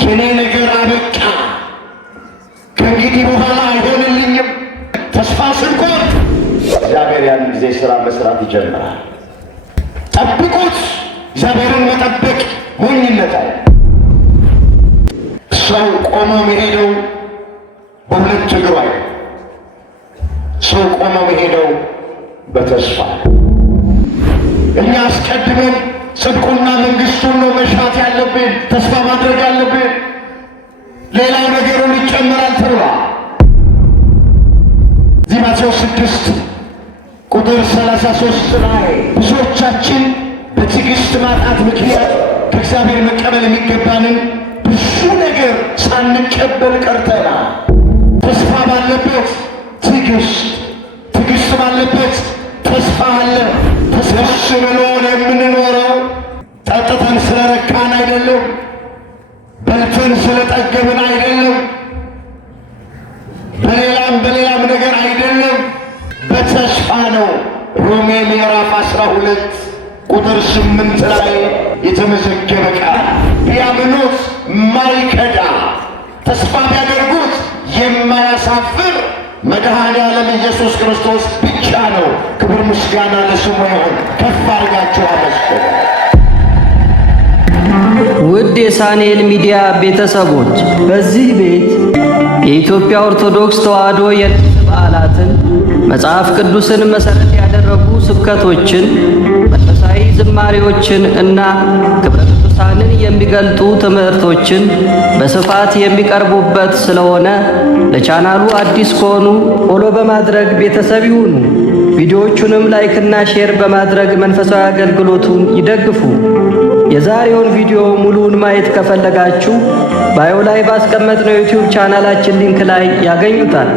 የኔ ነገር አበቃ፣ ከእንግዲህ በኋላ አይሆንልኝም፣ ተስፋ ስንቆርጥ እግዚአብሔር ያን ጊዜ ሥራ መስራት ይጀምራል። ጠብቁት። እግዚአብሔርን መጠበቅ ሞኝነት አለ። ሰው ቆሞ መሄደው በሁለት እግሩ አይደል። ሰው ቆሞ መሄደው በተስፋ። እኛ አስቀድመን ጽድቁና መንግሥቱን ነው መሻት ያለብን፣ ተስፋ ማድረግ አለብን። ሌላው ነገሩን ይጨምራል ተብሏል። እዚህ ማቴዎስ 6 ቁጥር 33 ላይ ብዙዎቻችን በትዕግሥት ማጣት ምክንያት ከእግዚአብሔር መቀበል የሚገባንን ብዙ ነገር ሳንቀበል ቀርተናል። ተስፋ ባለበት ትዕግሥት ባለበት ተስፋ አለ። ደስ ብሎን የምንኖረው ጠጥተን ስለረካን አይደለም፣ በልተን ስለጠገብን አይደለም፣ በሌላም ነገር አይደለም፣ በተስፋ ነው። ሮሜ ምዕራፍ 12 ቁጥር 8 ላይ የተመዘገበ ቃል ቢያምኑት ማይከዳ ተስፋ ቢያደርጉት የማያሳፍር መድኃኔ ዓለም ኢየሱስ ክርስቶስ ብቻ ነው። ክብር ምስጋና ለስሙ ይሁን። ከፍ አድርጋችሁ አመስግኑ። ውድ የሳንኤል ሚዲያ ቤተሰቦች በዚህ ቤት የኢትዮጵያ ኦርቶዶክስ ተዋሕዶ የንግስ በዓላትን፣ መጽሐፍ ቅዱስን መሠረት ያደረጉ ስብከቶችን፣ መንፈሳዊ ዝማሬዎችን እና ክብረ ቅዱሳንን የሚገልጡ ትምህርቶችን በስፋት የሚቀርቡበት ስለሆነ ለቻናሉ አዲስ ከሆኑ ፎሎ በማድረግ ቤተሰብ ይሁኑ። ቪዲዮዎቹንም ላይክና ሼር በማድረግ መንፈሳዊ አገልግሎቱን ይደግፉ። የዛሬውን ቪዲዮ ሙሉውን ማየት ከፈለጋችሁ ባዮ ላይ ባስቀመጥነው ዩቲዩብ ቻናላችን ሊንክ ላይ ያገኙታል።